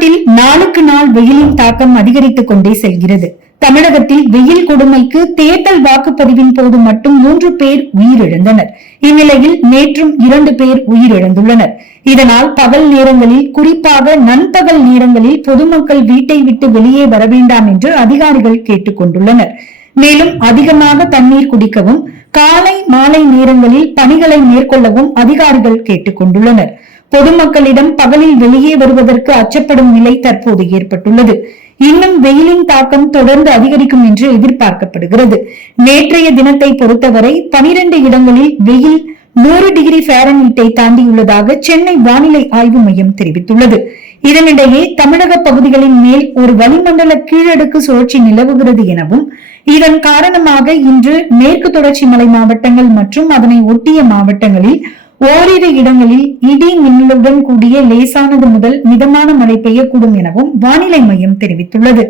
தமிழ்நாட்டில் நாளுக்கு நாள் வெயிலின் தாக்கம் அதிகரித்துக் கொண்டே செல்கிறது. தமிழகத்தில் வெயில் கொடுமைக்கு தேர்தல் வாக்குப்பதிவின் போது மட்டும் மூன்று பேர் உயிரிழந்தனர். இந்நிலையில் நேற்றும் இரண்டு பேர் உயிரிழந்துள்ளனர். இதனால் பகல் நேரங்களில் குறிப்பாக நண்பகல் நேரங்களில் பொதுமக்கள் வீட்டை விட்டு வெளியே வர வேண்டாம் என்று அதிகாரிகள் கேட்டுக் கொண்டுள்ளனர். மேலும் அதிகமாக தண்ணீர் குடிக்கவும் காலை மாலை நேரங்களில் பணிகளை மேற்கொள்ளவும் அதிகாரிகள் கேட்டுக் கொண்டுள்ளனர் பொதுமக்களிடம் பகலில் வெளியே வருவதற்கு அச்சப்படும் நிலை தற்போது ஏற்பட்டுள்ளது. இன்னும் வெயிலின் தாக்கம் தொடர்ந்து அதிகரிக்கும் என்று எதிர்பார்க்கப்படுகிறது. நேற்றைய தினத்தை பொறுத்தவரை பனிரெண்டு இடங்களில் வெயில் நூறு டிகிரி ஃபாரன்ஹீட்டை தாண்டியுள்ளதாக சென்னை வானிலை ஆய்வு மையம் தெரிவித்துள்ளது. இதனிடையே தமிழக பகுதிகளின் மேல் ஒரு வளிமண்டல கீழடுக்கு சுழற்சி நிலவுகிறது எனவும் இதன் காரணமாக இன்று மேற்கு தொடர்ச்சி மலை மாவட்டங்கள் மற்றும் அதனை ஒட்டிய மாவட்டங்களில் ஓரிரு இடங்களில் இடி மின்னலுடன் கூடிய லேசானது முதல் மிதமான மழை பெய்யக்கூடும் எனவும் வானிலை மையம் தெரிவித்துள்ளது.